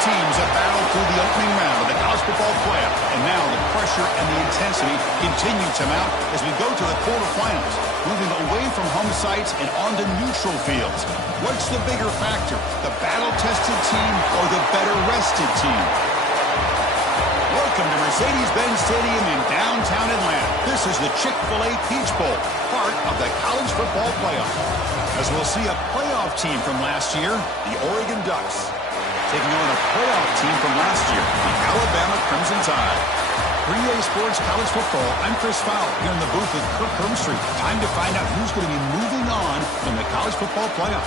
teams have battled through the opening round of the college football playoff, and now the pressure and the intensity continue to mount as we go to the quarterfinals, moving away from home sites and onto neutral fields. What's the bigger factor, the battle-tested team or the better-rested team? Welcome to Mercedes-Benz Stadium in downtown Atlanta. This is the Chick-fil-A Peach Bowl, part of the college football playoff. As we'll see a playoff team from last year, the Oregon Ducks, taking on a playoff team from last year, the Alabama Crimson Tide. 3A Sports College Football, I'm Chris Fowler here in the booth with Kirk Hermstreet. Time to find out who's going to be moving on from the college football playoff.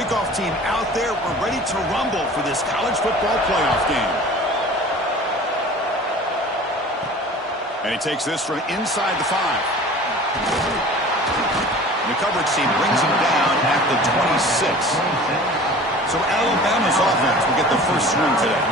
Kickoff team out there. We're ready to rumble for this college football playoff game. And he takes this from inside the 5. And the coverage team brings him down at the 26. So Alabama's offense will get the first swing today.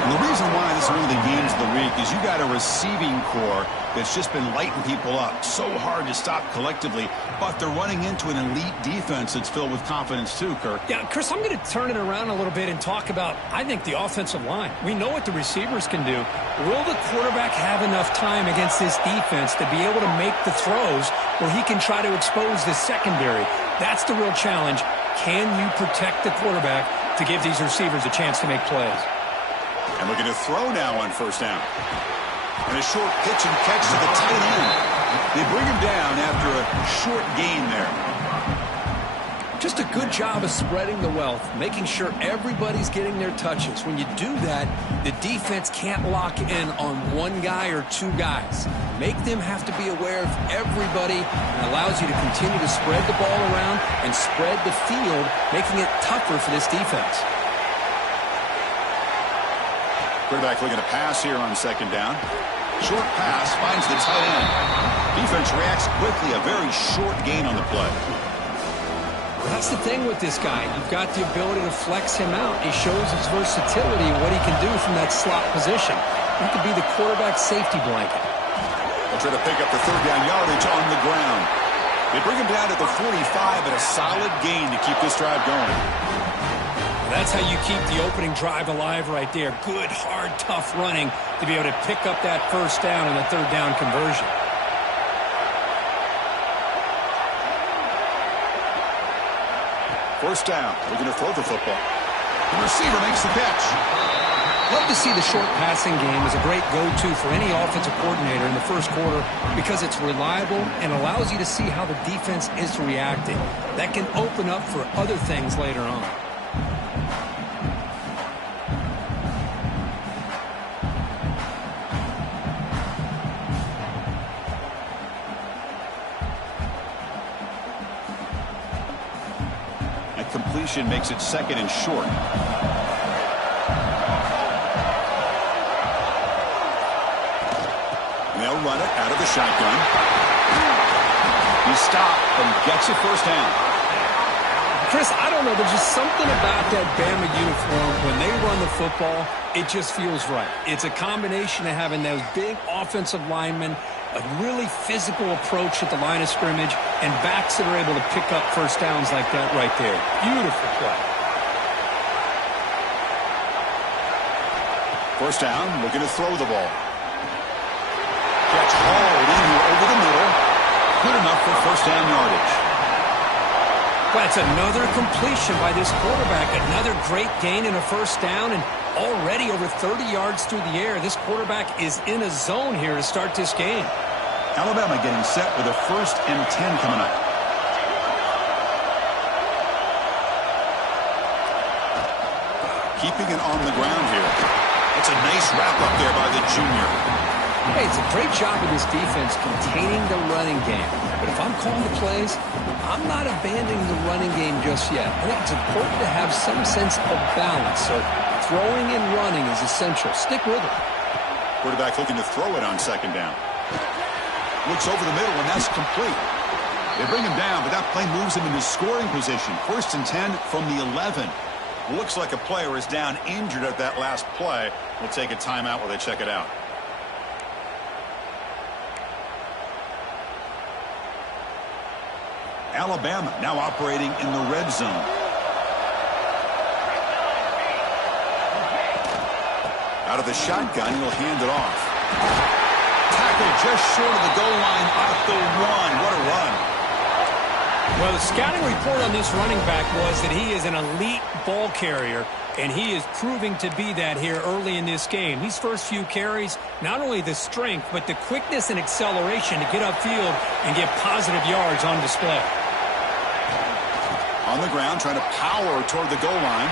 And the reason why this is one of the games of the week is you got a receiving core that's just been lighting people up. So hard to stop collectively, but they're running into an elite defense that's filled with confidence too, Kirk. Yeah, Chris, I'm going to turn it around a little bit and talk about, I think, the offensive line. We know what the receivers can do. Will the quarterback have enough time against this defense to be able to make the throws where he can try to expose the secondary? That's the real challenge. Can you protect the quarterback to give these receivers a chance to make plays? And looking to throw now on first down. And a short pitch and catch to the tight end. They bring him down after a short gain there. Just a good job of spreading the wealth, making sure everybody's getting their touches. When you do that, the defense can't lock in on one guy or two guys. Make them have to be aware of everybody, and allows you to continue to spread the ball around and spread the field, making it tougher for this defense. Quarterback looking to pass here on second down. Short pass finds the tight end. Defense reacts quickly, a very short gain on the play. That's the thing with this guy. You've got the ability to flex him out. He shows his versatility and what he can do from that slot position. He could be the quarterback safety blanket. They'll try to pick up the third down yardage on the ground. They bring him down to the 45, and a solid gain to keep this drive going. That's how you keep the opening drive alive right there. Good, hard, tough running to be able to pick up that first down and the third down conversion. First down. We're going to throw the football. The receiver makes the catch. Love to see the short passing game as a great go-to for any offensive coordinator in the first quarter because it's reliable and allows you to see how the defense is reacting. That can open up for other things later on. Completion makes it second and short. They'll run it out of the shotgun. He stopped and gets it first down. Chris, I don't know. There's just something about that Bama uniform. When they run the football, it just feels right. It's a combination of having those big offensive linemen, a really physical approach at the line of scrimmage, and backs that are able to pick up first downs like that right there. Beautiful play. First down, looking to throw the ball. Catch hauled in here over the middle. Good enough for first down yardage. That's another completion by this quarterback. Another great gain in a first down, and already over 30 yards through the air. This quarterback is in a zone here to start this game. Alabama getting set with a 1st and 10 coming up. Keeping it on the ground here. It's a nice wrap up there by the junior. Hey, it's a great job of this defense containing the running game. But if I'm calling the plays, I'm not abandoning the running game just yet. I think it's important to have some sense of balance. So throwing and running is essential. Stick with it. Quarterback looking to throw it on second down. Looks over the middle, and that's complete. They bring him down, but that play moves him into scoring position. 1st and 10 from the 11. Looks like a player is down injured at that last play. We'll take a timeout while they check it out. Alabama now operating in the red zone. Out of the shotgun, he'll hand it off. Tackle just short of the goal line at the 1. What a run. Well, the scouting report on this running back was that he is an elite ball carrier, and he is proving to be that here early in this game. These first few carries, not only the strength, but the quickness and acceleration to get upfield and get positive yards on display. On the ground, trying to power toward the goal line.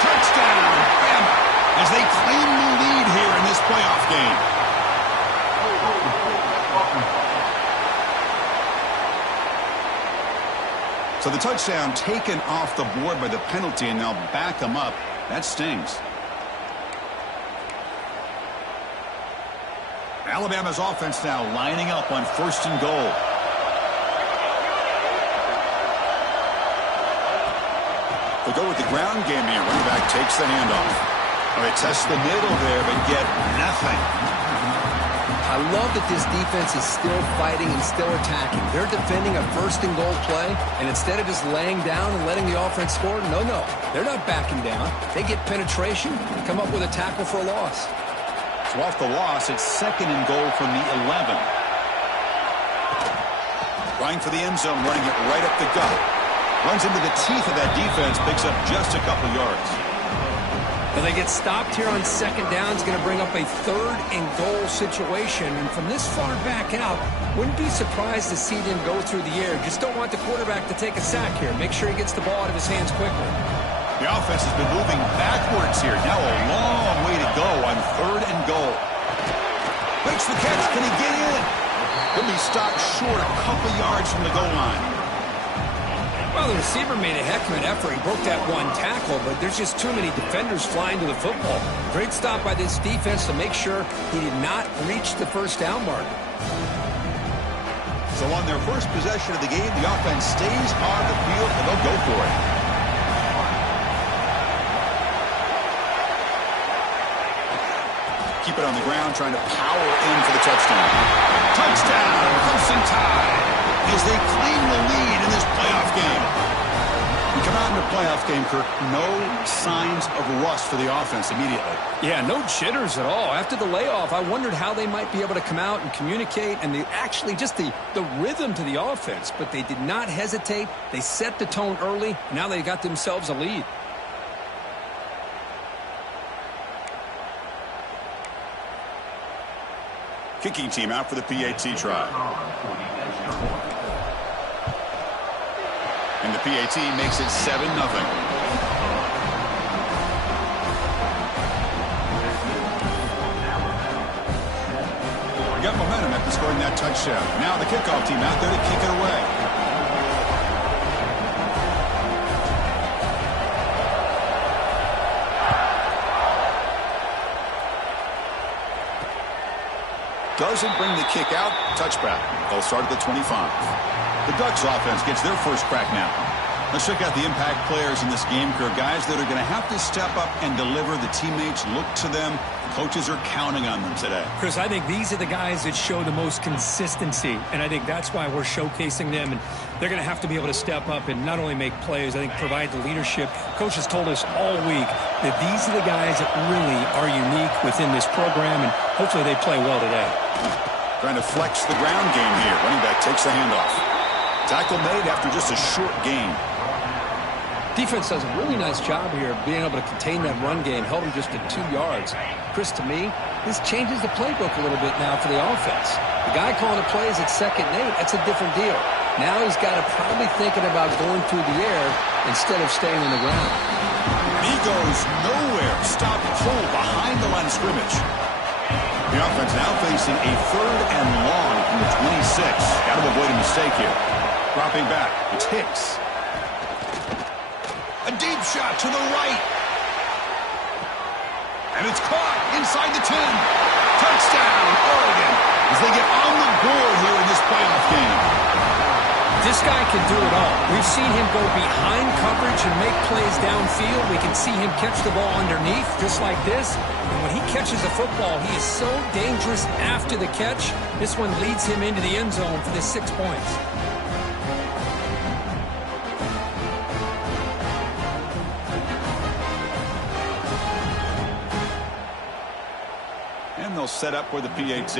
Touchdown, Bama, as they claim the lead here in this playoff game. So the touchdown taken off the board by the penalty, and they'll back them up. That stings. Alabama's offense now lining up on 1st and goal. They go with the ground game here. Running back takes the handoff. All right, test the middle there, but get nothing. I love that this defense is still fighting and still attacking. They're defending a 1st and goal play, and instead of just laying down and letting the offense score, no, they're not backing down. They get penetration and come up with a tackle for a loss. So off the loss, it's 2nd and goal from the 11. Going for the end zone, running it right up the gut. Runs into the teeth of that defense, picks up just a couple yards. Well, they get stopped here on 2nd down. It's going to bring up a 3rd and goal situation. And from this far back out, wouldn't be surprised to see them go through the air. Just don't want the quarterback to take a sack here. Make sure he gets the ball out of his hands quickly. The offense has been moving backwards here. Now a long way to go on 3rd and goal. Makes the catch. Can he get in? He'll be stopped short a couple yards from the goal line. Well, the receiver made a heck of an effort. He broke that one tackle, but there's just too many defenders flying to the football. Great stop by this defense to make sure he did not reach the 1st down mark. So on their first possession of the game, the offense stays on the field, and they'll go for it. Keep it on the ground, trying to power in for the touchdown. Touchdown, Clemson Tide, as they claim the lead in this playoff game. We come out in the playoff game, Kirk, no signs of rust for the offense immediately. Yeah, no jitters at all. After the layoff, I wondered how they might be able to come out and communicate, and actually just the rhythm to the offense. But they did not hesitate. They set the tone early. Now they got themselves a lead. Kicking team out for the PAT try. And the PAT makes it 7-0. We got momentum after scoring that touchdown. Now the kickoff team out there to kick it away. Doesn't bring the kick out. Touchback. They'll start at the 25. The Ducks offense gets their first crack now. Let's check out the impact players in this game, guys that are going to have to step up and deliver. The teammates look to them. Coaches are counting on them today. Chris, I think these are the guys that show the most consistency, and I think that's why we're showcasing them. And they're going to have to be able to step up and not only make plays, I think provide the leadership. Coach has told us all week that these are the guys that really are unique within this program, and hopefully they play well today. Trying to flex the ground game here. Running back takes the handoff. Tackle made after just a short gain. Defense does a really nice job here of being able to contain that run game, held him just to 2 yards. Chris, to me, this changes the playbook a little bit now for the offense. The guy calling the plays at 2nd and 8, that's a different deal. Now he's got to probably thinking about going through the air instead of staying on the ground. He goes nowhere. Stop full behind the line of scrimmage. The offense now facing a 3rd and long from the 26. Got to avoid a mistake here. Dropping back. It's Hicks. A deep shot to the right. And it's caught inside the 10. Touchdown, Oregon, as they get on the board here in this playoff game. This guy can do it all. We've seen him go behind coverage and make plays downfield. We can see him catch the ball underneath, just like this. And when he catches a football, he is so dangerous after the catch. This one leads him into the end zone for the 6 points. And they'll set up for the PAT.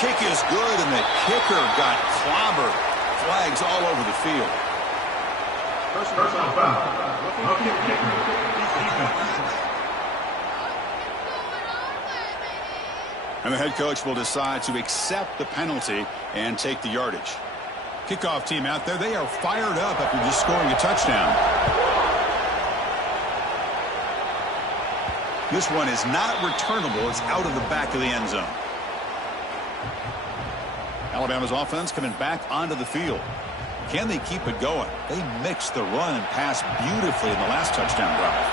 Kick is good, and the kicker got clobbered. Flags all over the field. Personal foul. And the head coach will decide to accept the penalty and take the yardage. Kickoff team out there, they are fired up after just scoring a touchdown. This one is not returnable. It's out of the back of the end zone. Alabama's offense coming back onto the field. Can they keep it going? They mixed the run and pass beautifully in the last touchdown drive.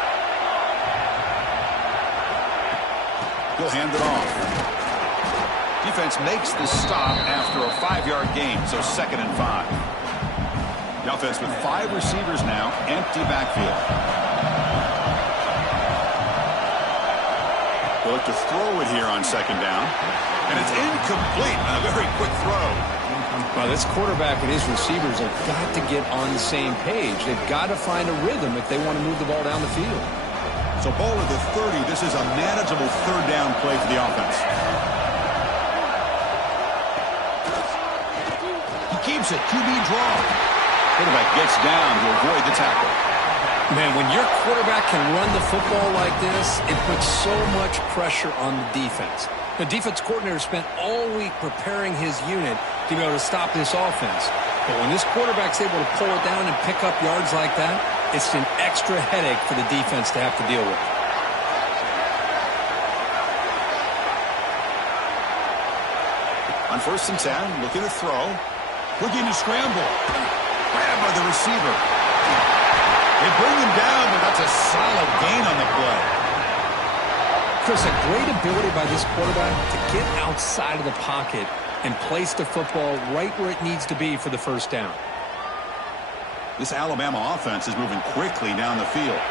He'll hand it off. Defense makes the stop after a 5-yard gain, so 2nd and 5. The offense with 5 receivers now, empty backfield. They'll look to throw it here on 2nd down. And it's incomplete on a very quick throw. Well, this quarterback and his receivers have got to get on the same page. They've got to find a rhythm if they want to move the ball down the field. So ball at the 30. This is a manageable 3rd down play for the offense. He keeps it. QB draw. Quarterback gets down to avoid the tackle. Man, when your quarterback can run the football like this, it puts so much pressure on the defense. The defense coordinator spent all week preparing his unit to be able to stop this offense. But when this quarterback's able to pull it down and pick up yards like that, it's an extra headache for the defense to have to deal with. On 1st and 10, looking to throw. Looking to scramble. Grabbed by the receiver. They bring him down, but that's a solid gain on the play. Chris, a great ability by this quarterback to get outside of the pocket and place the football right where it needs to be for the 1st down. This Alabama offense is moving quickly down the field.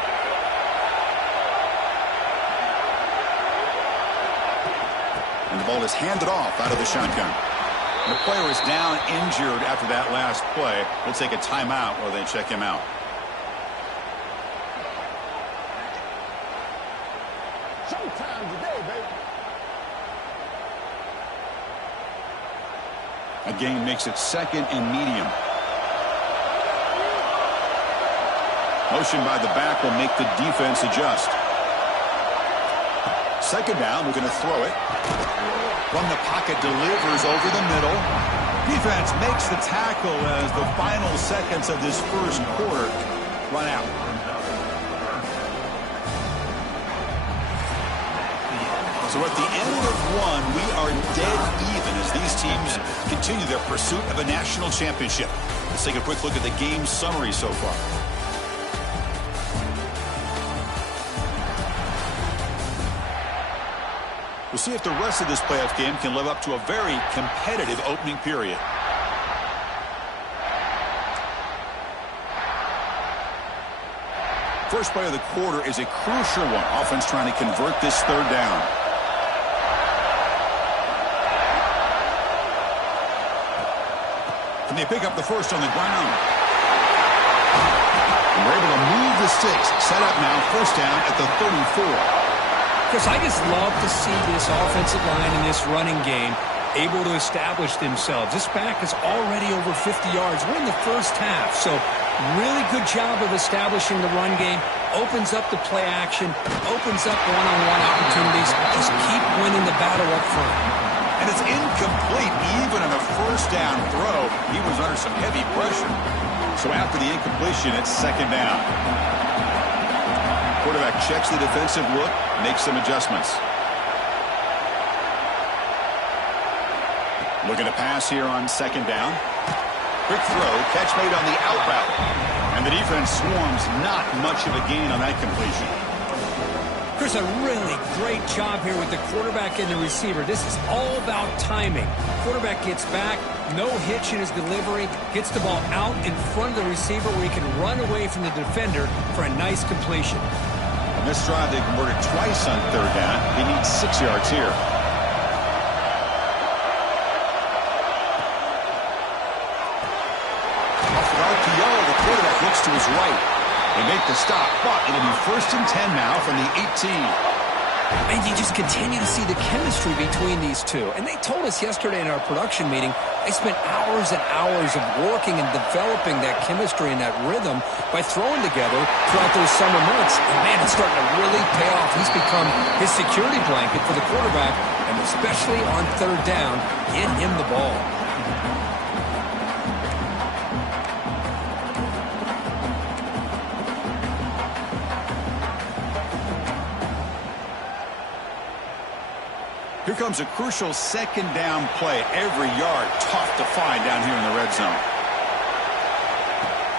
And the ball is handed off out of the shotgun. The player is down injured after that last play. We'll take a timeout while they check him out. A gain makes it 2nd and medium. Motion by the back will make the defense adjust. 2nd down, we're going to throw it. From the pocket, delivers over the middle. Defense makes the tackle as the final seconds of this 1st quarter run out. So at the end of 1, we are dead even as these teams continue their pursuit of a national championship. Let's take a quick look at the game summary so far. We'll see if the rest of this playoff game can live up to a very competitive opening period. First play of the quarter is a crucial one. Offense trying to convert this 3rd down. And they pick up the 1st on the ground. And we're able to move the sticks. Set up now, 1st down at the 34. Chris, I just love to see this offensive line in this running game able to establish themselves. This back is already over 50 yards. We're in the 1st half, so really good job of establishing the run game. Opens up the play action, opens up one-on-one opportunities. Just keep winning the battle up front. And it's incomplete even on a 1st down throw. He was under some heavy pressure. So after the incompletion, it's 2nd down. Quarterback checks the defensive look, makes some adjustments. Looking to pass here on 2nd down. Quick throw, catch made on the out route. And the defense swarms, not much of a gain on that completion. Chris, a really great job here with the quarterback and the receiver. This is all about timing. Quarterback gets back, no hitch in his delivery, gets the ball out in front of the receiver where he can run away from the defender for a nice completion. On this drive, they converted twice on third down. He needs 6 yards here. Off the RPO, the quarterback looks to his right. They make the stop, but it'll be 1st and 10 now from the 18. And you just continue to see the chemistry between these two. And they told us yesterday in our production meeting, they spent hours and hours of working and developing that chemistry and that rhythm by throwing together throughout those summer months. And man, it's starting to really pay off. He's become his security blanket for the quarterback, and especially on third down, get him the ball. Here comes a crucial 2nd down play. Every yard tough to find down here in the red zone.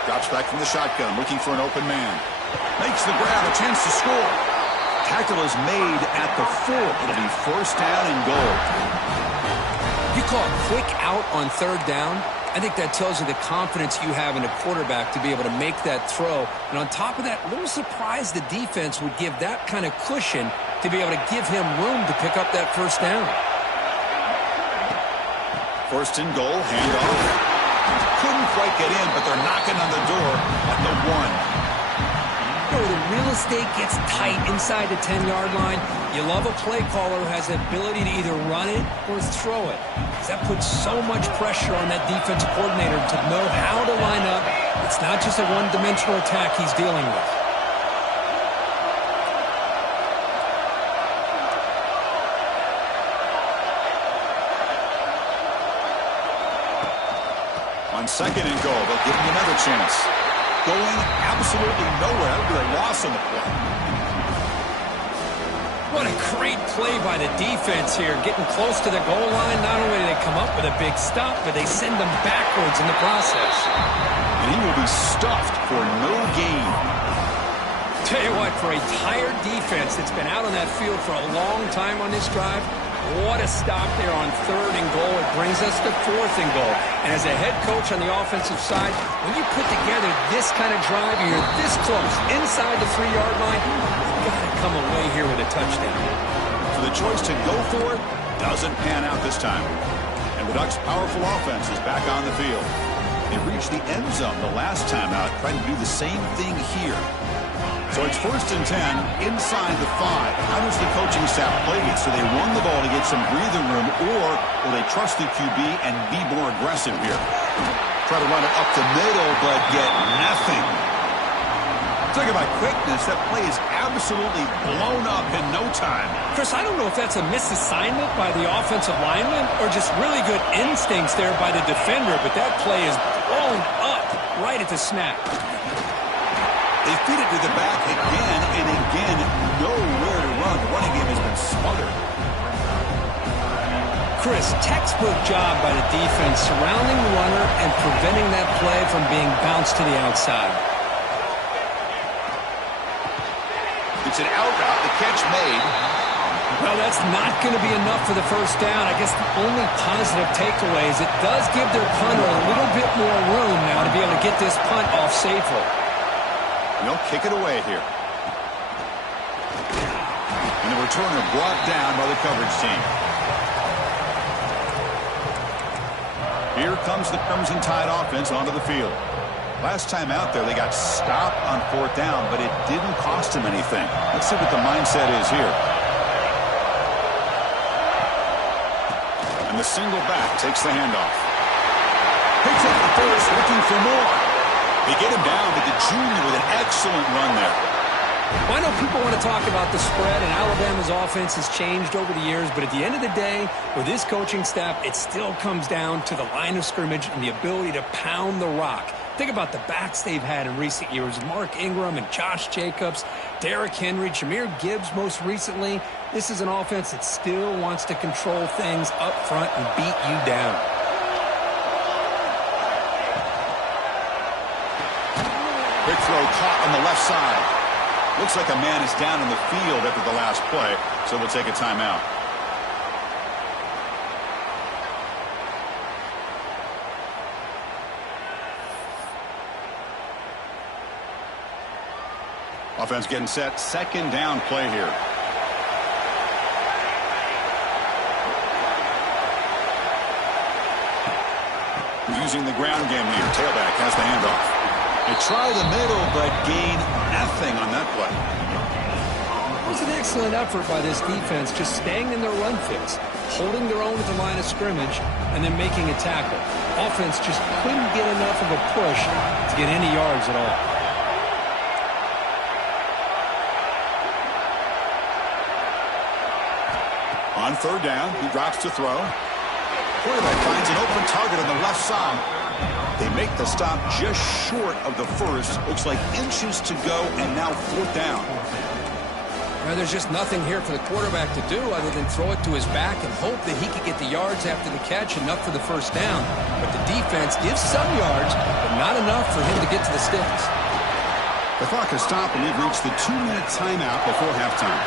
Drops back from the shotgun, looking for an open man. Makes the grab, a chance to score. Tackle is made at the 4. It'll be 1st down and goal. You call it quick out on third down. I think that tells you the confidence you have in a quarterback to be able to make that throw. And on top of that, a little surprised the defense would give that kind of cushion to be able to give him room to pick up that 1st down. 1st and goal, handoff. Couldn't quite get in, but they're knocking on the door at the 1. The real estate gets tight inside the 10-yard line. You love a play caller who has the ability to either run it or throw it. That puts so much pressure on that defensive coordinator to know how to line up. It's not just a one-dimensional attack he's dealing with. On 2nd and goal, they'll give him another chance. Going absolutely nowhere. That'll be a loss on the play. What a great play by the defense here. Getting close to the goal line, not only do they come up with a big stop, but they send them backwards in the process. And he will be stuffed for no gain. Tell you what, for a tired defense that's been out on that field for a long time on this drive, what a stop there on 3rd and goal. It brings us to 4th and goal. And as a head coach on the offensive side, when you put together this kind of drive, you're this close inside the 3-yard line, you've got to come away here with a touchdown. So the choice to go for it doesn't pan out this time. And the Ducks' powerful offense is back on the field. They reached the end zone the last time out, trying to do the same thing here. So it's 1st and 10 inside the 5. How does the coaching staff play this? Do they run the ball to get some breathing room, or will they trust the QB and be more aggressive here? Try to run it up the middle, but get nothing. Talk about quickness. That play is absolutely blown up in no time. Chris, I don't know if that's a misassignment by the offensive lineman or just really good instincts there by the defender, but that play is blown up right at the snap. They feed it to the back again and again. Nowhere to run. The running game has been smothered. Chris, textbook job by the defense surrounding the runner and preventing that play from being bounced to the outside. It's an out route. The catch made. Well, that's not going to be enough for the 1st down. I guess the only positive takeaway is it does give their punter a little bit more room now to be able to get this punt off safely. They'll kick it away here. And the returner brought down by the coverage team. Here comes the Crimson Tide offense onto the field. Last time out there, they got stopped on 4th down, but it didn't cost them anything. Let's see what the mindset is here. And the single back takes the handoff. Picks up the first, looking for more. They get him down, but the junior with an excellent run there. Well, I know people want to talk about the spread, and Alabama's offense has changed over the years, but at the end of the day, with this coaching staff, it still comes down to the line of scrimmage and the ability to pound the rock. Think about the backs they've had in recent years. Mark Ingram and Josh Jacobs, Derrick Henry, Jahmyr Gibbs most recently. This is an offense that still wants to control things up front and beat you down. Big throw caught on the left side. Looks like a man is down in the field after the last play, so we'll take a timeout. Offense getting set. Second down play here. Using the ground game here. Tailback has the handoff. They try the middle, but gain nothing on that play. It was an excellent effort by this defense, just staying in their run fits, holding their own at the line of scrimmage, and then making a tackle. Offense just couldn't get enough of a push to get any yards at all. On third down, he drops to throw. Quarterback finds an open target on the left side. They make the stop just short of the first. Looks like inches to go, and now fourth down. Now, there's just nothing here for the quarterback to do other than throw it to his back and hope that he could get the yards after the catch, enough for the first down. But the defense gives some yards, but not enough for him to get to the sticks. The clock has stopped, and we've reached the 2-minute timeout before halftime.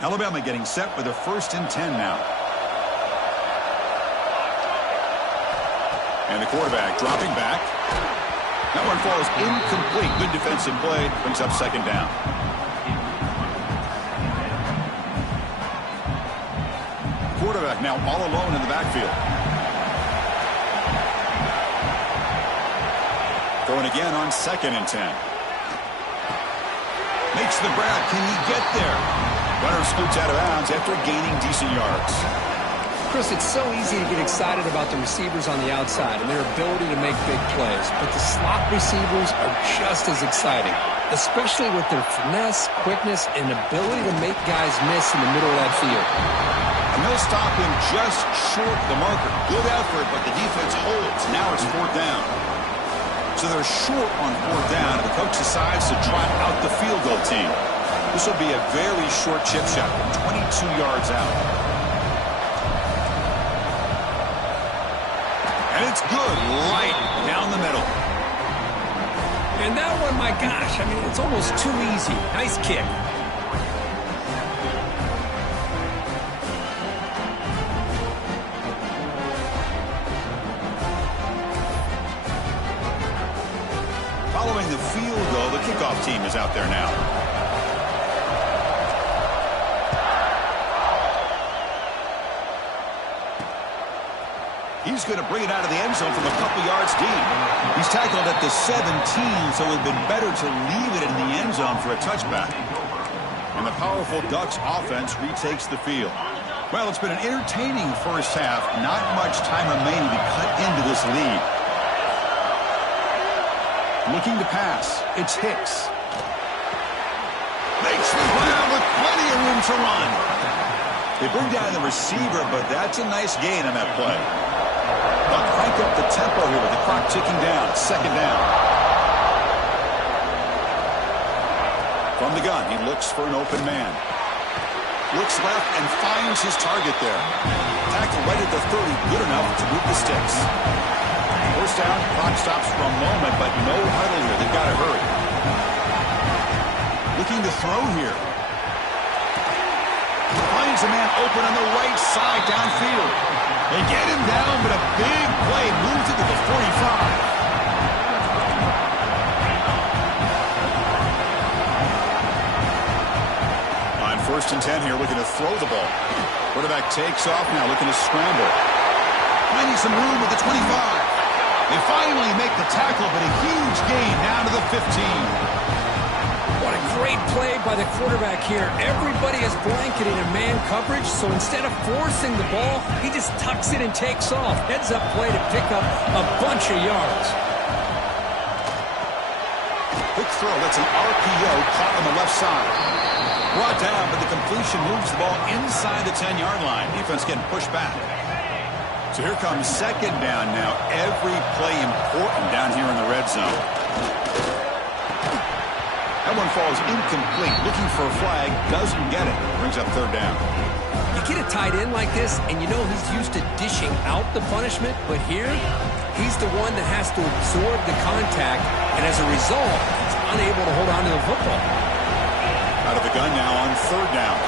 Alabama getting set with a 1st and 10 now. And the quarterback dropping back. That one falls incomplete. Good defensive play. Brings up second down. Quarterback now all alone in the backfield. Throwing again on 2nd and 10. Makes the grab. Can he get there? Runner scoots out of bounds after gaining decent yards. Chris, it's so easy to get excited about the receivers on the outside and their ability to make big plays, but the slot receivers are just as exciting, especially with their finesse, quickness, and ability to make guys miss in the middle of that field. And they'll stop him just short of the marker. Good effort, but the defense holds. Now it's fourth down. So they're short on fourth down, and the coach decides to trot out the field goal team. This will be a very short chip shot, 22 yards out. And it's good, right down the middle. And that one, my gosh, I mean, it's almost too easy. Nice kick. Following the field goal, the kickoff team is out there now. He's going to bring it out of the end zone from a couple yards deep. He's tackled at the 17, so it would have been better to leave it in the end zone for a touchback. And the powerful Ducks offense retakes the field. Well, it's been an entertaining first half. Not much time remaining to cut into this lead. Looking to pass. It's Hicks. Makes the grab with plenty of room to run. They bring down the receiver, but that's a nice gain on that play. They'll crank up the tempo here with the clock ticking down. Second down. From the gun, he looks for an open man. Looks left and finds his target there. Tackle right at the 30, good enough to move the sticks. First down, clock stops for a moment, but no huddle here. They've got to hurry. Looking to throw here. Finds a man open on the right side downfield. They get him down, but a big play moves it to the 45. On 1st and 10 here, looking to throw the ball. Quarterback takes off now, looking to scramble. Finding some room at the 25. They finally make the tackle, but a huge gain down to the 15. What a great play by the quarterback here. Everybody is blanketed in man coverage, so instead of forcing the ball, he just tucks it and takes off. Heads up play to pick up a bunch of yards. Quick throw, that's an RPO caught on the left side. Brought down, but the completion moves the ball inside the 10-yard line. Defense getting pushed back. So here comes second down now. Every play important down here in the red red zone. That one falls incomplete. Looking for a flag. Doesn't get it. Brings up third down. You get a tight end like this, and you know he's used to dishing out the punishment, but here, he's the one that has to absorb the contact, and as a result, he's unable to hold on to the football. Out of the gun now on third down.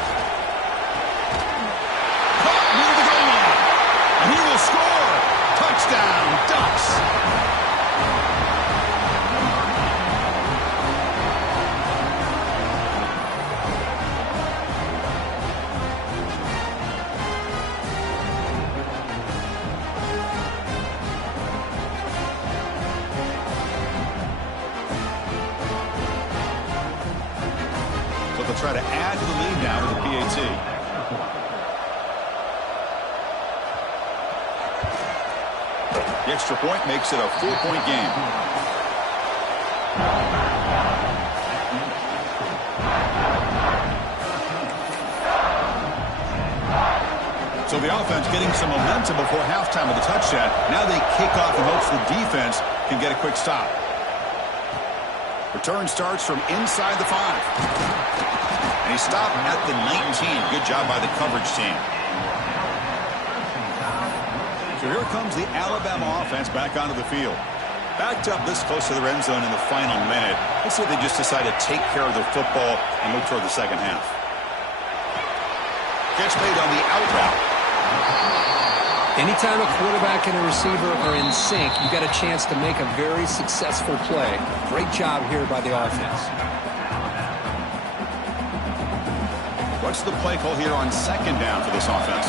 Caught near the goal line. And he will score. Touchdown, Ducks. They'll try to add to the lead now with the PAT. The extra point makes it a 4-point game. So the offense getting some momentum before halftime with a touchdown. Now they kick off in hopes the defense can get a quick stop. Return starts from inside the 5. And he stopped at the 19. Good job by the coverage team. So here comes the Alabama offense back onto the field. Backed up this close to the end zone in the final minute. Let's see if they just decide to take care of the football and move toward the second half. Catch made on the out route. Anytime a quarterback and a receiver are in sync, you got a chance to make a very successful play. Great job here by the offense. What's the play call here on second down for this offense?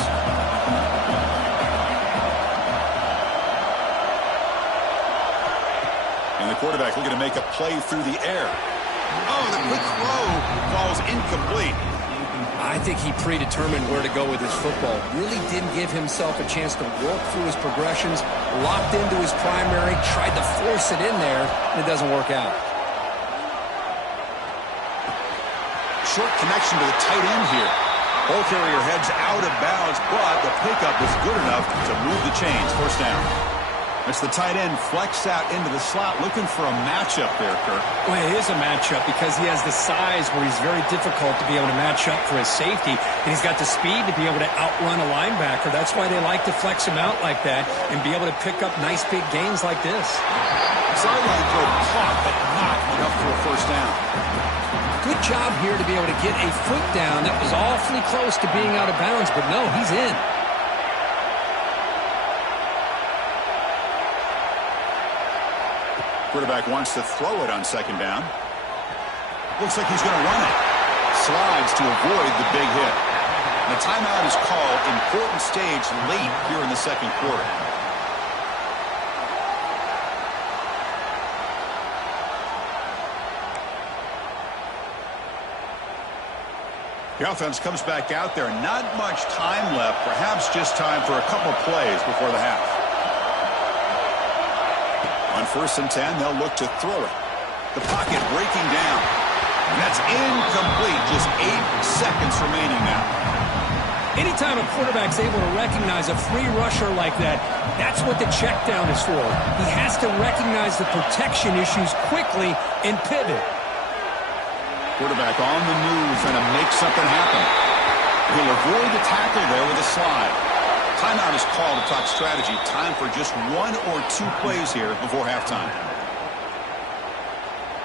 And the quarterback looking to make a play through the air. Oh, the quick throw falls incomplete. I think he predetermined where to go with his football. Really didn't give himself a chance to walk through his progressions, locked into his primary, tried to force it in there, and it doesn't work out. Short connection to the tight end here. Ball carrier heads out of bounds, but the pickup is good enough to move the chains. First down. It's the tight end flexed out into the slot, looking for a matchup there, Kirk. Well, it is a matchup because he has the size where he's very difficult to be able to match up for his safety, and he's got the speed to be able to outrun a linebacker. That's why they like to flex him out like that and be able to pick up nice big gains like this. Sideline throw caught, but not enough for a first down. Good job here to be able to get a foot down. That was awfully close to being out of bounds, but no, he's in. Quarterback wants to throw it on second down. Looks like he's going to run it. Slides to avoid the big hit. And a timeout is called. Important stage late here in the second quarter. The offense comes back out there. Not much time left. Perhaps just time for a couple plays before the half. On 1st and 10, they'll look to throw it. The pocket breaking down. And that's incomplete. Just 8 seconds remaining now. Anytime a quarterback's able to recognize a free rusher like that, that's what the check down is for. He has to recognize the protection issues quickly and pivot. Quarterback on the move, trying to make something happen. He'll avoid the tackle there with a slide. Timeout is called to talk strategy. Time for just 1 or 2 plays here before halftime.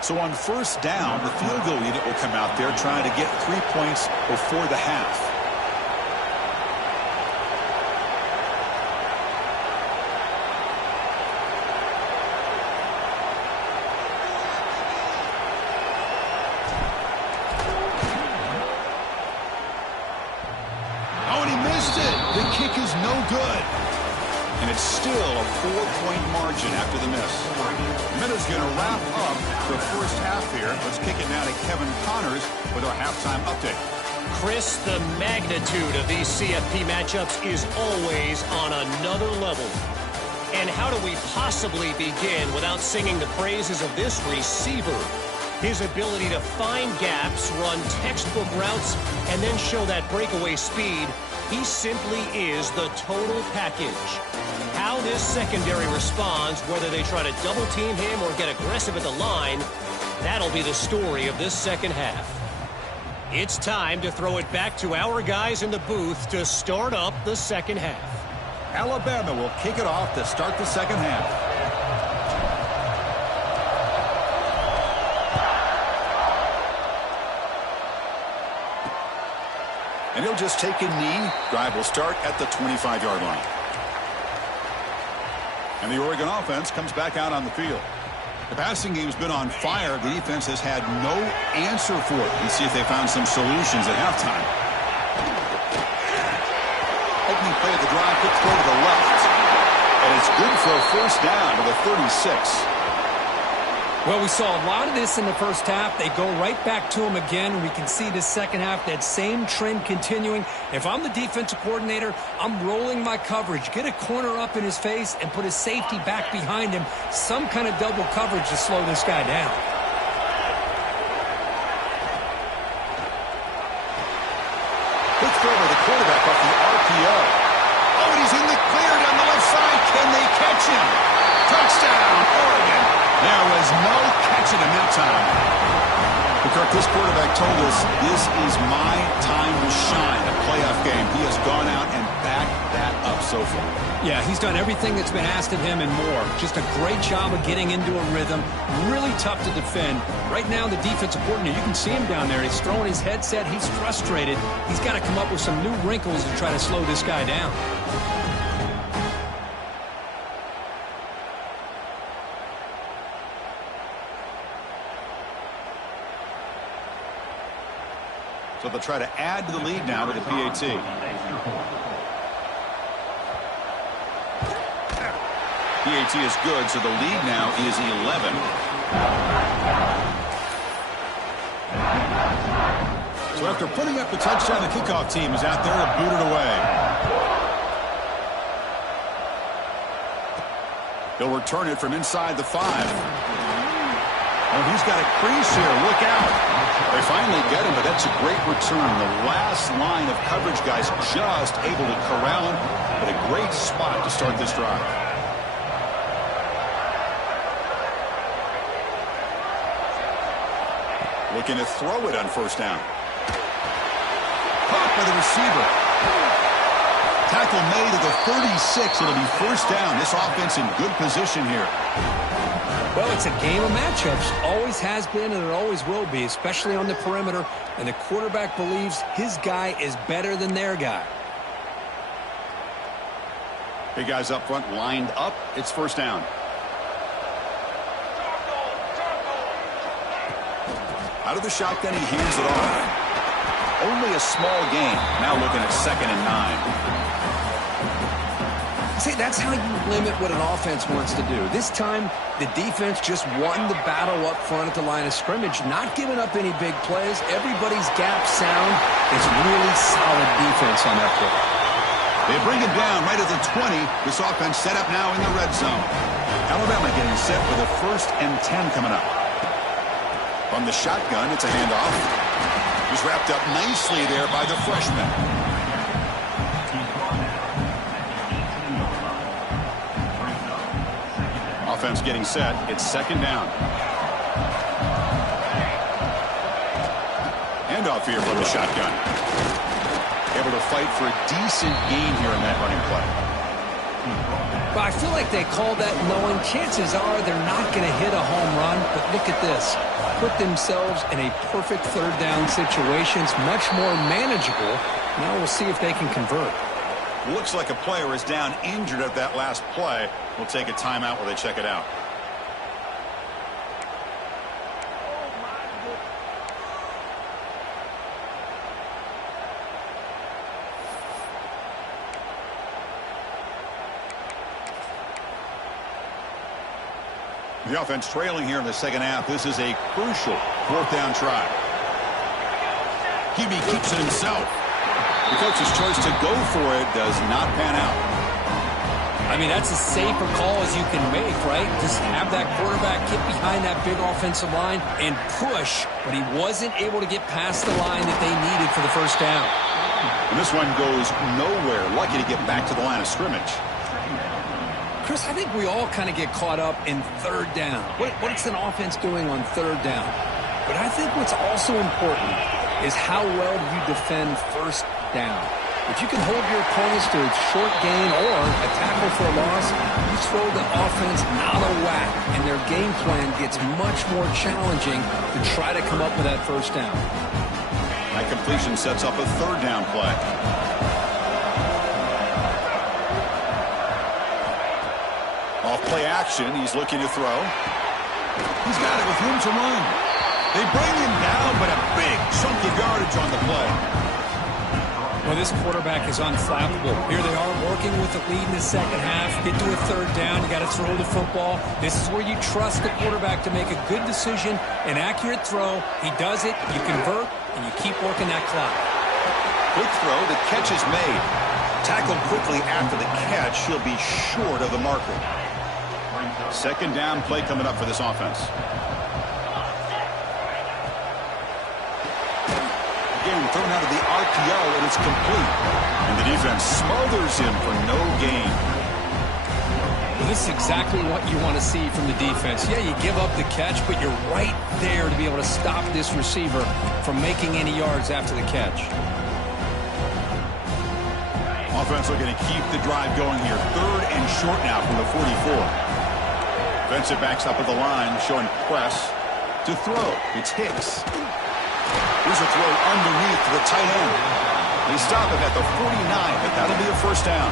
So on 1st down, the field goal unit will come out there trying to get 3 points before the half. And it's still a 4-point margin after the miss. Minutes going to wrap up the first half here. Let's kick it now to Kevin Connors with our halftime update. Chris, the magnitude of these CFP matchups is always on another level. And how do we possibly begin without singing the praises of this receiver? His ability to find gaps, run textbook routes, and then show that breakaway speed. He simply is the total package. How how this secondary responds, whether they try to double-team him or get aggressive at the line, that'll be the story of this second half. It's time to throw it back to our guys in the booth to start up the second half. Alabama will kick it off to start the second half. And he'll just take a knee. Drive will start at the 25-yard line. And the Oregon offense comes back out on the field. The passing game's been on fire. The defense has had no answer for it. Let's see if they found some solutions at halftime. Opening play of the drive, quick throw to the left. And it's good for a first down to the 36. Well, we saw a lot of this in the first half. They go right back to him again. We can see the second half, that same trend continuing. If I'm the defensive coordinator, I'm rolling my coverage. Get a corner up in his face and put his safety back behind him. Some kind of double coverage to slow this guy down. Quick throw to the quarterback off the RPO. Oh, and he's in the clear down the left side. Can they catch him? Touchdown, Oregon. There was no catching him that time. Kirk, this quarterback told us this is my time to shine, a playoff game. He has gone out and backed that up so far. Yeah, he's done everything that's been asked of him and more. Just a great job of getting into a rhythm. Really tough to defend. Right now, the defensive coordinator, you can see him down there. He's throwing his headset. He's frustrated. He's got to come up with some new wrinkles to try to slow this guy down. So they'll try to add to the lead now with the PAT. PAT is good, so the lead now is 11. So after putting up the touchdown, the kickoff team is out there to boot it away. He'll return it from inside the 5. Oh, he's got a crease here. Look out. They finally get him, but that's a great return. The last line of coverage guys just able to corral him, but a great spot to start this drive. Looking to throw it on first down. Caught by the receiver. Tackle made at the 36. It'll be first down. This offense in good position here. Well, it's a game of matchups. Always has been and it always will be, especially on the perimeter. And the quarterback believes his guy is better than their guy. Big guys up front lined up. It's first down. Out of the shotgun, he hands it off. Only a small gain. Now looking at 2nd and 9. See, that's how you limit what an offense wants to do. This time, the defense just won the battle up front at the line of scrimmage, not giving up any big plays. Everybody's gap sound. It's really solid defense on that play. They bring him down right at the 20. This offense set up now in the red zone. Alabama getting set with a 1st and 10 coming up. From the shotgun, it's a handoff. He's wrapped up nicely there by the freshman. Offense getting set. It's 2nd down. Handoff here from the shotgun. Able to fight for a decent gain here in that running play. But I feel like they called that knowing chances are they're not going to hit a home run. But look at this. Put themselves in a perfect 3rd down situation. It's much more manageable. Now we'll see if they can convert. Looks like a player is down injured at that last play. We'll take a timeout while they check it out. The offense trailing here in the second half. This is a crucial 4th down try. QB keeps it himself. The coach's choice to go for it does not pan out. I mean, that's as safe a call as you can make, right? Just have that quarterback get behind that big offensive line and push, but he wasn't able to get past the line that they needed for the first down. And this one goes nowhere. Lucky to get back to the line of scrimmage. Chris, I think we all kind of get caught up in third down. What's an offense doing on third down? But I think what's also important is how well do you defend first down. If you can hold your opponents to a short gain or a tackle for a loss, you throw the offense out of whack, and their game plan gets much more challenging to try to come up with that first down. That completion sets up a third down play. Off play action, he's looking to throw. He's got it with room to run. They bring him down, but a big chunk of yardage on the play. Well, this quarterback is unflappable. Here they are working with the lead in the second half. Get to a third down. You got to throw the football. This is where you trust the quarterback to make a good decision, an accurate throw. He does it, you convert, and you keep working that clock. Quick throw, the catch is made. Tackled quickly after the catch, he'll be short of the marker. Second down play coming up for this offense. Again, thrown out of the RPO, and it's complete. And the defense smothers him for no gain. Well, this is exactly what you want to see from the defense. Yeah, you give up the catch, but you're right there to be able to stop this receiver from making any yards after the catch. Offense looking to keep the drive going here. Third and short now from the 44. Defensive backs up at the line, showing press to throw. It's Hicks. Here's a throw underneath to the tight end. They stop it at the 49, but that'll be a first down.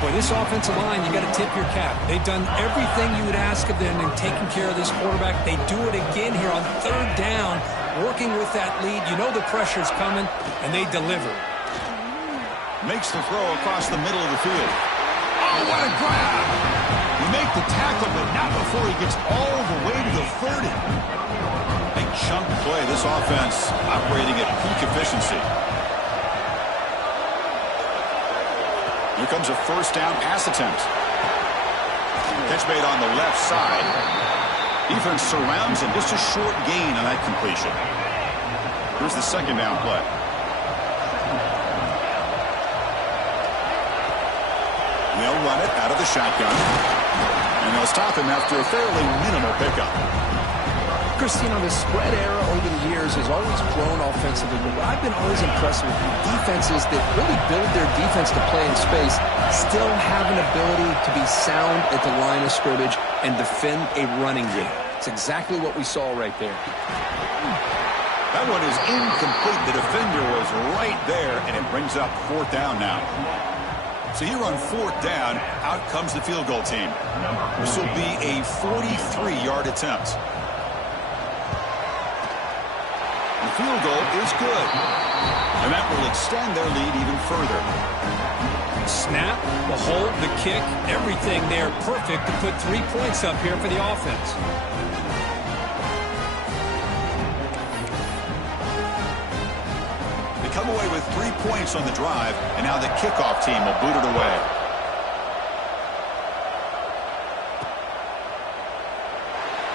Boy, this offensive line, you got to tip your cap. They've done everything you would ask of them in taking care of this quarterback. They do it again here on third down, working with that lead. You know the pressure's coming, and they deliver. Makes the throw across the middle of the field. Oh, what a grab! You make the tackle, but not before he gets all the way to the 30. Big chunk play. This offense operating at peak efficiency. Here comes a first down pass attempt. Catch made on the left side. Defense surrounds him. Just a short gain on that completion. Here's the second down play. They'll run it out of the shotgun. And they'll stop him after a fairly minimal pickup. Christine, the spread era over the years has always grown offensively, but I've been always impressed with defenses that really build their defense to play in space, still have an ability to be sound at the line of scrimmage and defend a running game. It's exactly what we saw right there. That one is incomplete. The defender was right there, and it brings up fourth down now. So here on fourth down, out comes the field goal team. This will be a 43-yard attempt. The field goal is good. And that will extend their lead even further. Snap, the hold, the kick, everything there perfect to put 3 points up here for the offense. They come away with 3 points on the drive, and now the kickoff team will boot it away.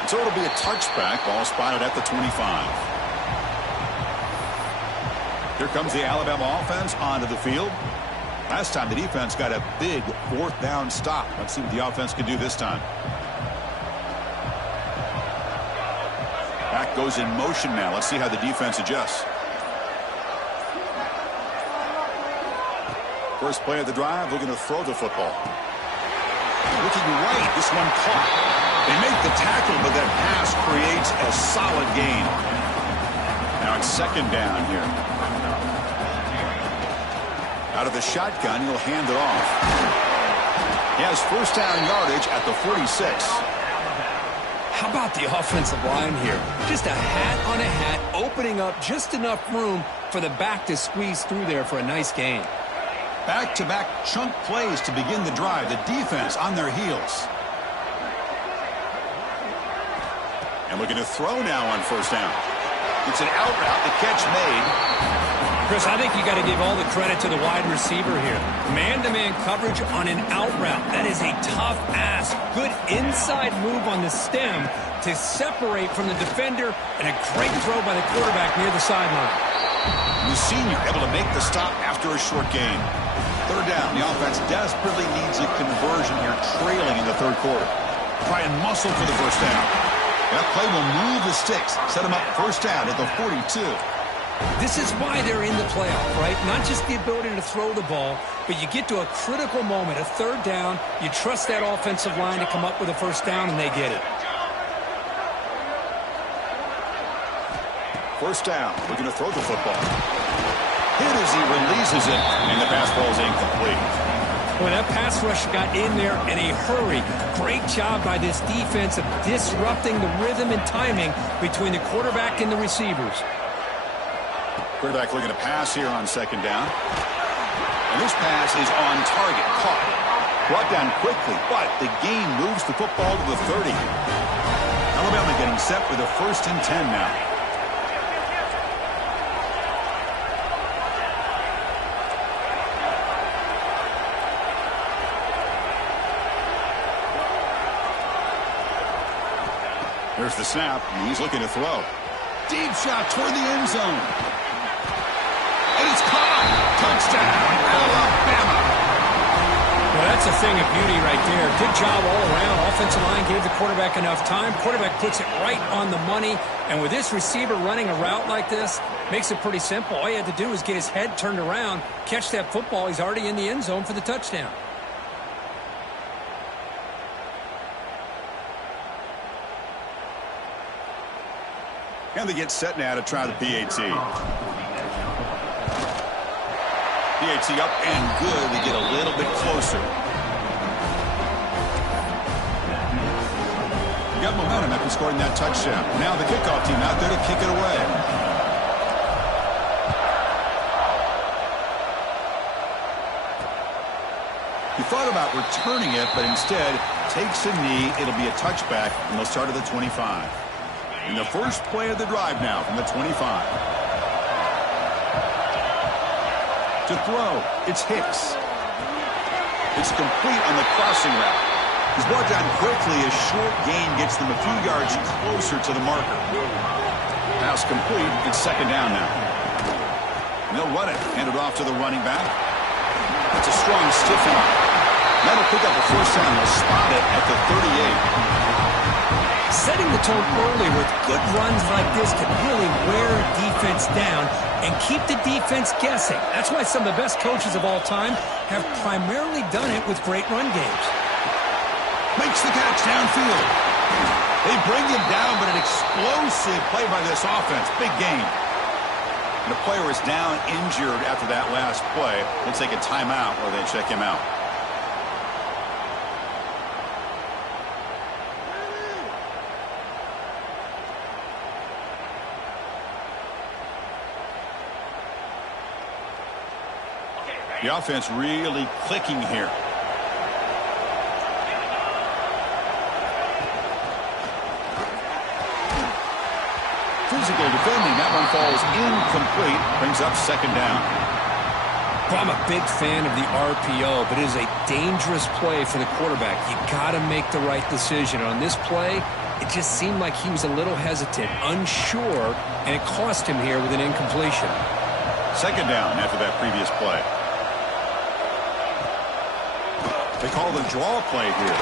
So it'll be a touchback, ball spotted at the 25. Here comes the Alabama offense onto the field. Last time the defense got a big fourth down stop. Let's see what the offense can do this time. Back goes in motion now. Let's see how the defense adjusts. First play of the drive, looking to throw the football. Looking right, this one caught. They make the tackle, but that pass creates a solid gain. Now it's second down here. Out of the shotgun, he'll hand it off. He has first down yardage at the 46. How about the offensive line here? Just a hat on a hat, opening up just enough room for the back to squeeze through there for a nice gain. Back-to-back chunk plays to begin the drive. The defense on their heels. And looking to throw now on first down. It's an out route, the catch made. Chris, I think you got to give all the credit to the wide receiver here. Man-to-man coverage on an out route. That is a tough ask. Good inside move on the stem to separate from the defender, and a great throw by the quarterback near the sideline. The senior able to make the stop after a short gain. Third down. The offense desperately needs a conversion here, trailing in the third quarter. Try and muscle for the first down. That play will move the sticks. Set them up first down at the 42. This is why they're in the playoff, right? Not just the ability to throw the ball, but you get to a critical moment, a third down. You trust that offensive line to come up with a first down, and they get it. First down. Looking to throw the football. Hit as he releases it, and the pass ball is incomplete. Boy, that pass rush got in there in a hurry. Great job by this defense of disrupting the rhythm and timing between the quarterback and the receivers. Quarterback looking to pass here on second down. And this pass is on target. Caught. Brought down quickly, but the gain moves the football to the 30. Alabama getting set for the 1st and 10 now. There's the snap. He's looking to throw. Deep shot toward the end zone. And it's caught. Touchdown, Alabama. Well, that's a thing of beauty right there. Good job all around. Offensive line gave the quarterback enough time. Quarterback puts it right on the money. And with this receiver running a route like this, makes it pretty simple. All you had to do is get his head turned around, catch that football. He's already in the end zone for the touchdown. And they get set now to try the PAT. PAT up and good. They get a little bit closer. You got momentum after scoring that touchdown. Now the kickoff team out there to kick it away. He thought about returning it, but instead takes a knee. It'll be a touchback, and they'll start at the 25. In the first play of the drive now from the 25. To throw, it's Hicks. It's complete on the crossing route. He's brought down quickly. A short gain gets them a few yards closer to the marker. Pass complete. It's second down now. And they'll run it. Hand it off to the running back. It's a strong stiff arm. That'll pick up a first down. They'll spot it at the 38. Setting the tone early with good runs like this can really wear a defense down and keep the defense guessing. That's why some of the best coaches of all time have primarily done it with great run games. Makes the catch downfield. They bring him down, but an explosive play by this offense. Big gain. And the player is down injured after that last play. We'll take a timeout while they check him out. The offense really clicking here. Physical defending. That one falls incomplete. Brings up second down. Well, I'm a big fan of the RPO, but it is a dangerous play for the quarterback. You got to make the right decision. On this play, it just seemed like he was a little hesitant, unsure, and it cost him here with an incompletion. Second down after that previous play. They call the draw play here.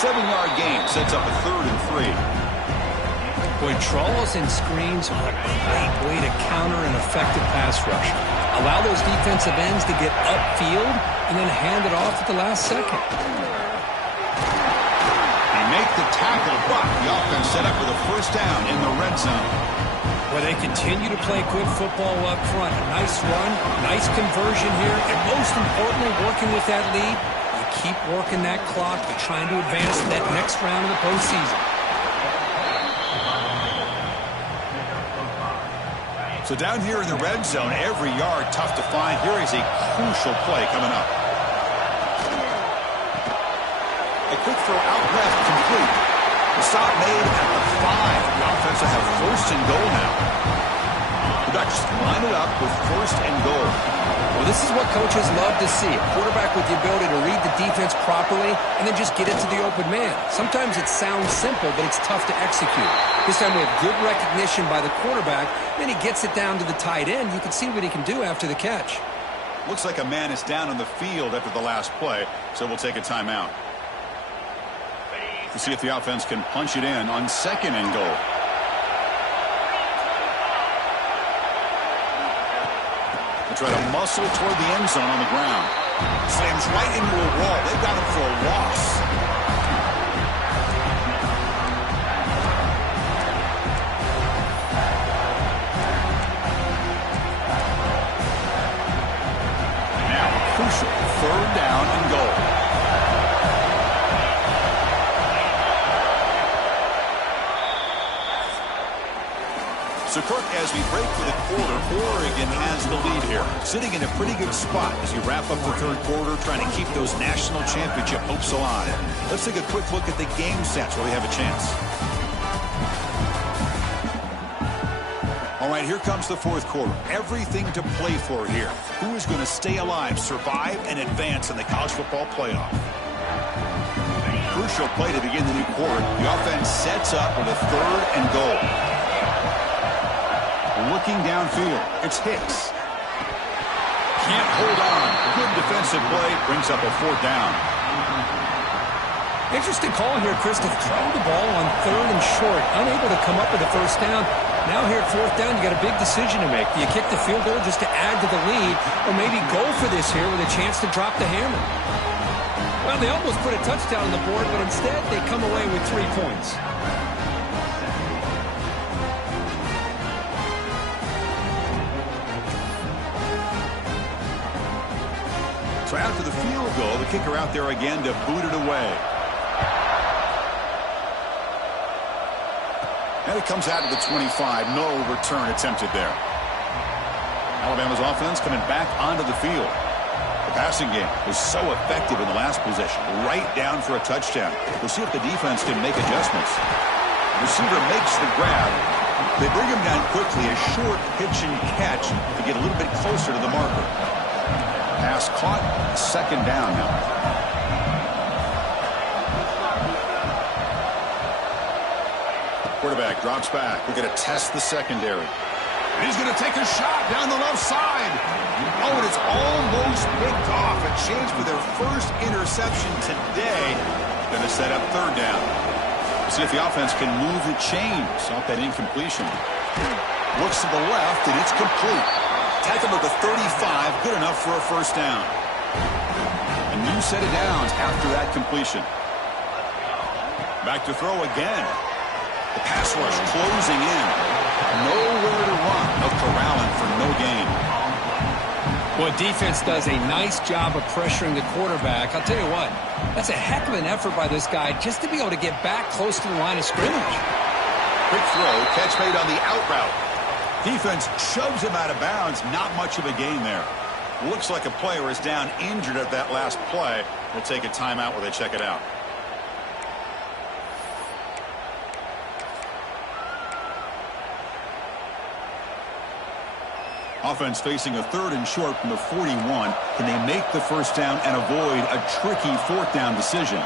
7-yard gain sets up a 3rd and 3. Boy, draws and screens are a great way to counter an effective pass rush. Allow those defensive ends to get upfield and then hand it off at the last second. They make the tackle, but the offense set up with a first down in the red zone. Well, they continue to play good football up front. A nice run, nice conversion here, and most importantly, working with that lead, you keep working that clock. You're trying to advance to that next round of the postseason. So down here in the red zone, every yard tough to find. Here is a crucial play coming up. A quick throw out left, complete. The stop made at the 5. The offense will have first and goal now. The Ducks line it up with first and goal. Well, this is what coaches love to see. A quarterback with the ability to read the defense properly and then just get it to the open man. Sometimes it sounds simple, but it's tough to execute. This time we have good recognition by the quarterback. Then he gets it down to the tight end. You can see what he can do after the catch. Looks like a man is down on the field after the last play, so we'll take a timeout. To see if the offense can punch it in on 2nd and goal. They try to muscle toward the end zone on the ground. Slams right into a wall. They've got him for a loss. Now, crucial 3rd down and goal. So, Kirk, as we break for the quarter, Oregon has the lead here. Sitting in a pretty good spot as you wrap up the 3rd quarter, trying to keep those national championship hopes alive. Let's take a quick look at the game sets where we have a chance. All right, here comes the 4th quarter. Everything to play for here. Who is going to stay alive, survive, and advance in the college football playoff? Crucial play to begin the new quarter. The offense sets up with a 3rd and goal. Looking downfield, it's Hicks. Can't hold on. Good defensive play brings up a 4th down. Interesting call here, Chris, to throw the ball on 3rd and short. Unable to come up with a 1st down. Now here at 4th down, you got a big decision to make. Do you kick the field goal just to add to the lead, or maybe go for this here with a chance to drop the hammer? Well, they almost put a touchdown on the board, but instead they come away with 3 points. So after the field goal, the kicker out there again to boot it away. And it comes out to the 25. No return attempted there. Alabama's offense coming back onto the field. The passing game was so effective in the last possession. Right down for a touchdown. We'll see if the defense can make adjustments. The receiver makes the grab. They bring him down quickly. A short pitch and catch to get a little bit closer to the marker. Pass caught, 2nd down now. Quarterback drops back. We're going to test the secondary. And he's going to take a shot down the left side. Oh, and it's almost picked off. A chance for their first interception today. Going to set up 3rd down. See if the offense can move the chains off that incompletion. Looks to the left, and it's complete. Tackle at the 35, good enough for a 1st down. A new set of downs after that completion. Back to throw again. The pass rush closing in. Nowhere to run. No corralling for no gain. Well, defense does a nice job of pressuring the quarterback. I'll tell you what, that's a heck of an effort by this guy just to be able to get back close to the line of scrimmage. Quick throw, catch made on the out route. Defense shoves him out of bounds. Not much of a gain there. Looks like a player is down injured at that last play. We'll take a timeout while they check it out. Offense facing a 3rd and short from the 41. Can they make the 1st down and avoid a tricky 4th down decision?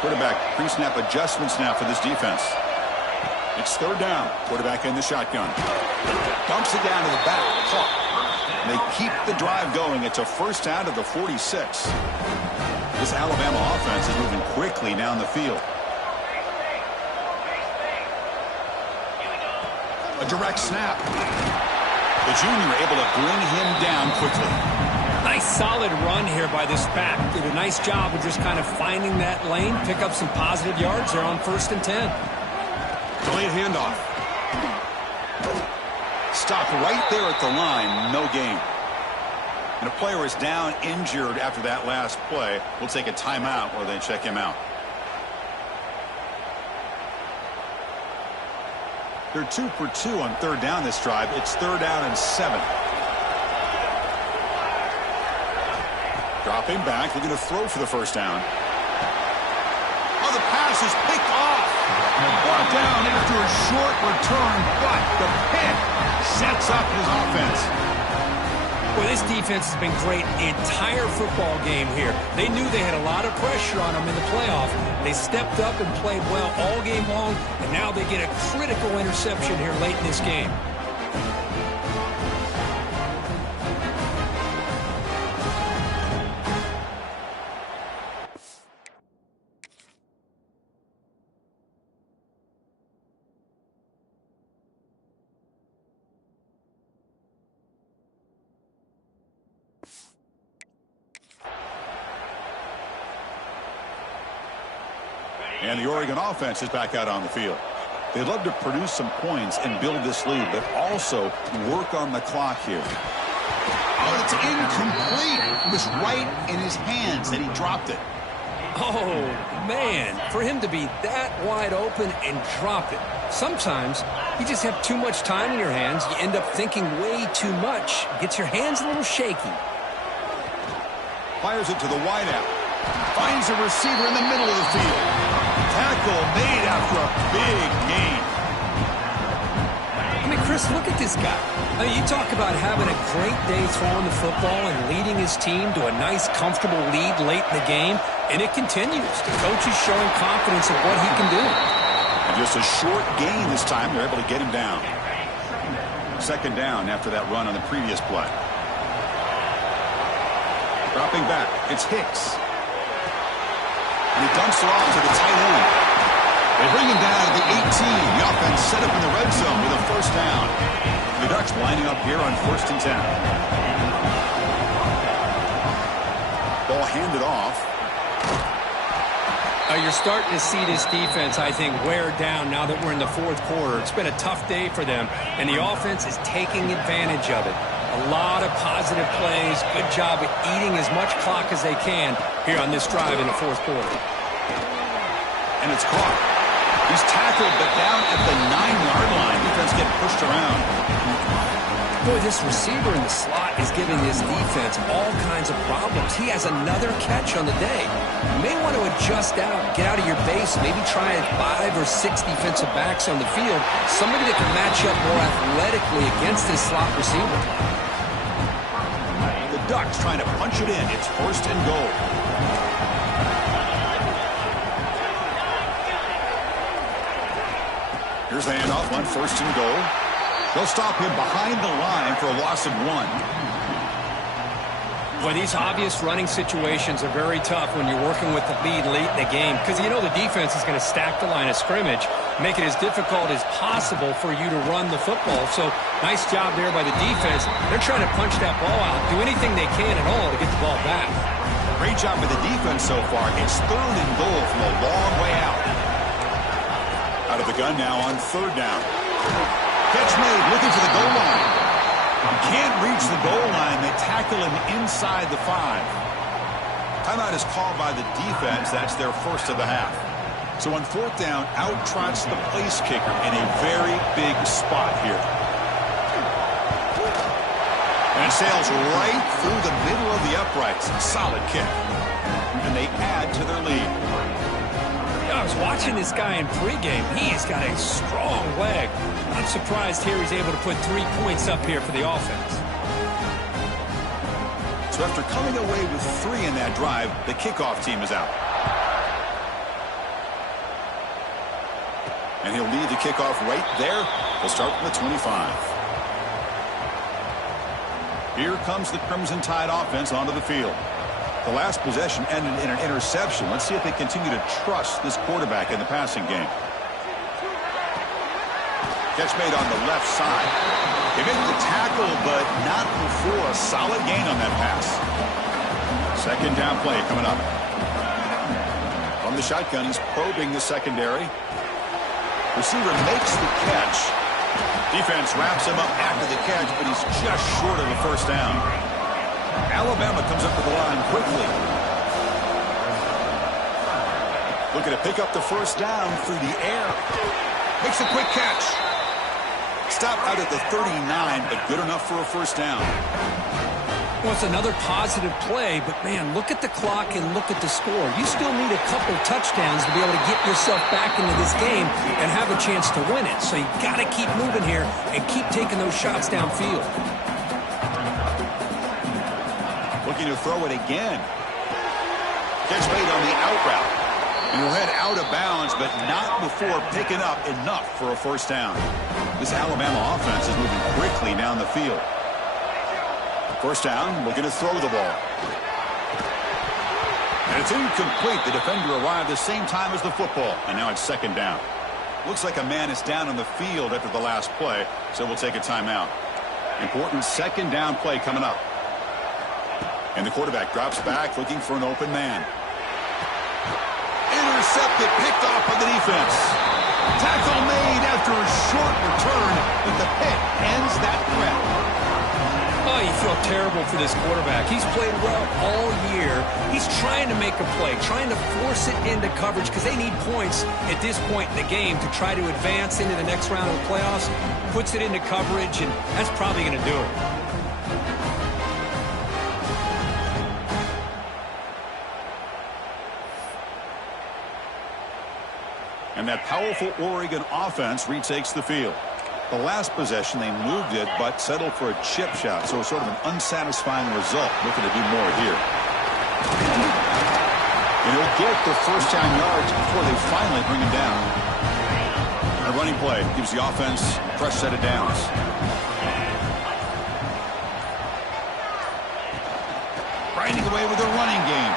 Quarterback pre-snap adjustments now for this defense. It's 3rd down. Quarterback in the shotgun. Dumps it down to the back. Caught. They keep the drive going. It's a 1st down to the 46. This Alabama offense is moving quickly down the field. A direct snap. The junior able to bring him down quickly. Nice solid run here by this back. Did a nice job of just kind of finding that lane, pick up some positive yards there on 1st and 10. Delayed handoff. Stopped right there at the line. No gain. And a player is down injured after that last play. We'll take a timeout while they check him out. They're 2 for 2 on 3rd down this drive. It's 3rd down and 7. Dropping back, looking to throw for the 1st down. Oh, the pass is picked off. Brought down after a short return, but the pick sets up his offense. Well, this defense has been great the entire football game here. They knew they had a lot of pressure on them in the playoff. They stepped up and played well all game long, and now they get a critical interception here late in this game. And the Oregon offense is back out on the field. They'd love to produce some points and build this lead, but also work on the clock here. Oh, it's incomplete. It was right in his hands that he dropped it. Oh, man, for him to be that wide open and drop it. Sometimes you just have too much time in your hands. You end up thinking way too much. Gets your hands a little shaky. Fires it to the wideout. Finds a receiver in the middle of the field. Tackle made after a big gain. I mean, Chris, look at this guy. I mean, you talk about having a great day throwing the football and leading his team to a nice, comfortable lead late in the game, and it continues. The coach is showing confidence of what he can do. And just a short gain this time, they're able to get him down. Second down after that run on the previous play. Dropping back, it's Hicks. And he dumps it off to the tight end. They bring him down at the 18. The offense set up in the red zone with a first down. The Ducks lining up here on 1st and 10. Ball handed off. You're starting to see this defense, I think, wear down now that we're in the fourth quarter. It's been a tough day for them, and the offense is taking advantage of it. A lot of positive plays. Good job at eating as much clock as they can here on this drive in the fourth quarter. And it's caught. He's tackled, but down at the 9-yard line. Defense getting pushed around. Boy, this receiver in the slot is giving this defense all kinds of problems. He has another catch on the day. You may want to adjust out, get out of your base, maybe try 5 or 6 defensive backs on the field, somebody that can match up more athletically against this slot receiver. The Ducks trying to punch it in. It's 1st and goal. Here's the handoff on 1st and goal. They'll stop him behind the line for a loss of 1. Well, these obvious running situations are very tough when you're working with the lead late in the game because you know the defense is going to stack the line of scrimmage, make it as difficult as possible for you to run the football. So nice job there by the defense. They're trying to punch that ball out, do anything they can at all to get the ball back. Great job by the defense so far. It's 3rd and goal from a long way out. Out of the gun now on 3rd down. Catch made, looking for the goal line. Can't reach the goal line. They tackle him inside the 5. Timeout is called by the defense. That's their first of the half. So on 4th down, out trots the place kicker in a very big spot here. And it sails right through the middle of the uprights. Solid kick. And they add to their lead. I was watching this guy in pregame. He's got a strong leg. I'm surprised here he's able to put 3 points up here for the offense. So after coming away with 3 in that drive, the kickoff team is out. And he'll lead the kickoff right there. He'll start from the 25. Here comes the Crimson Tide offense onto the field. The last possession ended in an interception. Let's see if they continue to trust this quarterback in the passing game. Catch made on the left side. They make the tackle, but not before a solid gain on that pass. 2nd down play coming up. From the shotgun, he's probing the secondary. Receiver makes the catch. Defense wraps him up after the catch, but he's just short of a first down. Alabama comes up to the line quickly. Looking to pick up the first down through the air. Makes a quick catch. Stopped out at the 39, but good enough for a first down. Well, it's another positive play, but, man, look at the clock and look at the score. You still need a couple touchdowns to be able to get yourself back into this game and have a chance to win it. So you got to keep moving here and keep taking those shots downfield. Looking to throw it again. Catch made on the out route. And he'll head out of bounds, but not before picking up enough for a first down. This Alabama offense is moving quickly down the field. First down, looking to throw the ball. And it's incomplete. The defender arrived the same time as the football. And now it's 2nd down. Looks like a man is down on the field after the last play, so we'll take a timeout. Important 2nd down play coming up. And the quarterback drops back looking for an open man. intercepted, picked off by the defense. Tackle made after a short return, but the pick ends that threat. Oh, you feel terrible for this quarterback. He's played well all year. He's trying to make a play, trying to force it into coverage because they need points at this point in the game to try to advance into the next round of the playoffs. Puts it into coverage, and that's probably going to do it. And that powerful Oregon offense retakes the field. The last possession, they moved it, but settled for a chip shot. So sort of an unsatisfying result. Looking to do more here. And he'll get the first down yards before they finally bring him down. A running play gives the offense a fresh set of downs. Grinding away with a running game.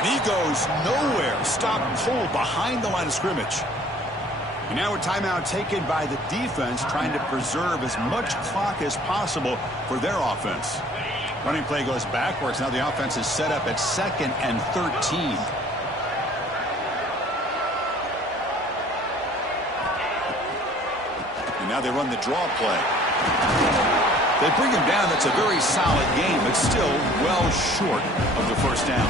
And he goes nowhere. Stop pull behind the line of scrimmage. And now a timeout taken by the defense, trying to preserve as much clock as possible for their offense. Running play goes backwards. Now the offense is set up at 2nd and 13. And now they run the draw play. They bring him down. That's a very solid game, but still well short of the first down.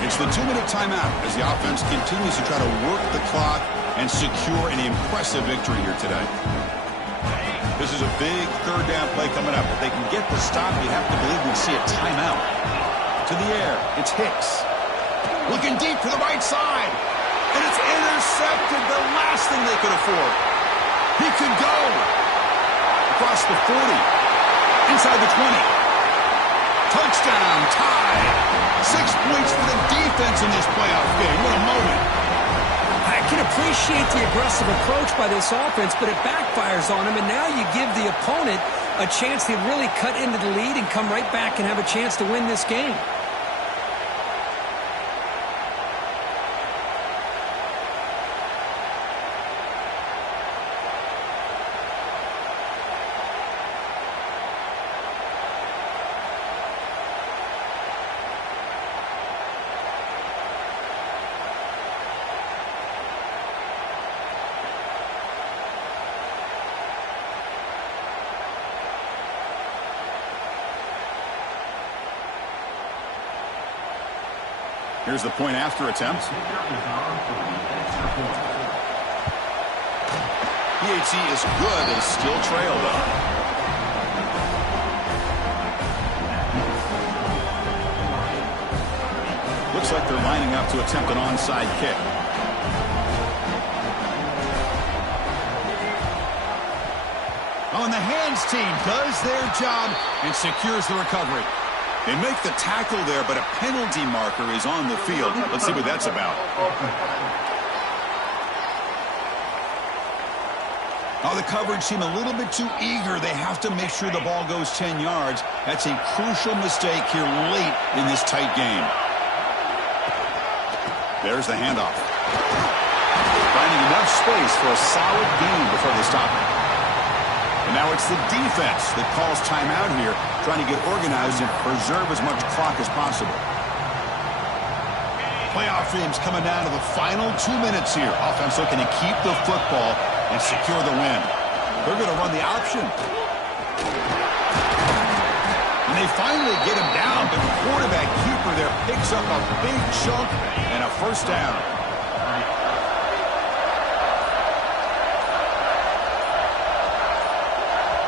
It's the 2-minute timeout as the offense continues to try to work the clock and secure an impressive victory here today. This is a big third down play coming up. If they can get the stop, you have to believe we'd see a timeout. To the air, it's Hicks. Looking deep to the right side. And it's intercepted, the last thing they could afford. He could go. Across the 40. Inside the 20. Touchdown, tied. 6 points for the defense in this playoff game. What a moment. I can appreciate the aggressive approach by this offense, but it backfires on him, and now you give the opponent a chance to really cut into the lead and come right back and have a chance to win this game. Here's the point after attempt. PAT is good. They still trail, though. Looks like they're lining up to attempt an onside kick. Oh, and the hands team does their job and secures the recovery. They make the tackle there, but a penalty marker is on the field. Let's see what that's about. Oh, the coverage seemed a little bit too eager. They have to make sure the ball goes 10 yards. That's a crucial mistake here late in this tight game. There's the handoff. Finding enough space for a solid gain before they stop it. And now it's the defense that calls timeout here, trying to get organized and preserve as much clock as possible. Playoff games coming down to the final 2 minutes here. Offense looking to keep the football and secure the win. They're going to run the option. And they finally get him down, but the quarterback keeper there picks up a big chunk and a first down.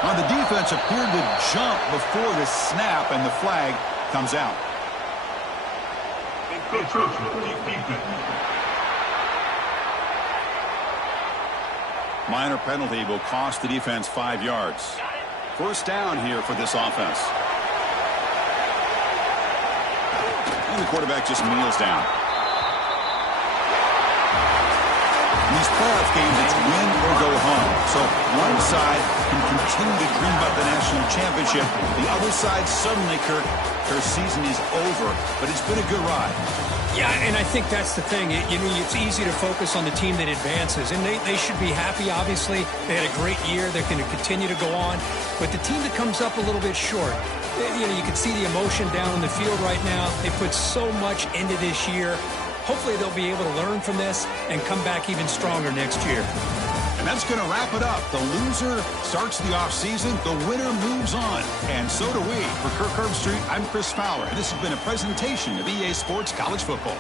Now the defense appeared to jump before the snap, and the flag comes out. Minor penalty will cost the defense 5 yards. First down here for this offense. And the quarterback just kneels down. In these playoff games, it's win or go home. So one side can continue to dream about the national championship. The other side suddenly, Kirk, their season is over. But it's been a good ride. Yeah, and I think that's the thing. It's easy to focus on the team that advances. And they should be happy, obviously. They had a great year. They're going to continue to go on. But the team that comes up a little bit short, you can see the emotion down on the field right now. They put so much into this year. hopefully they'll be able to learn from this and come back even stronger next year. And that's going to wrap it up. The loser starts the offseason. The winner moves on. And so do we. For Kirk Herbstreit, I'm Chris Fowler. And this has been a presentation of EA Sports College Football.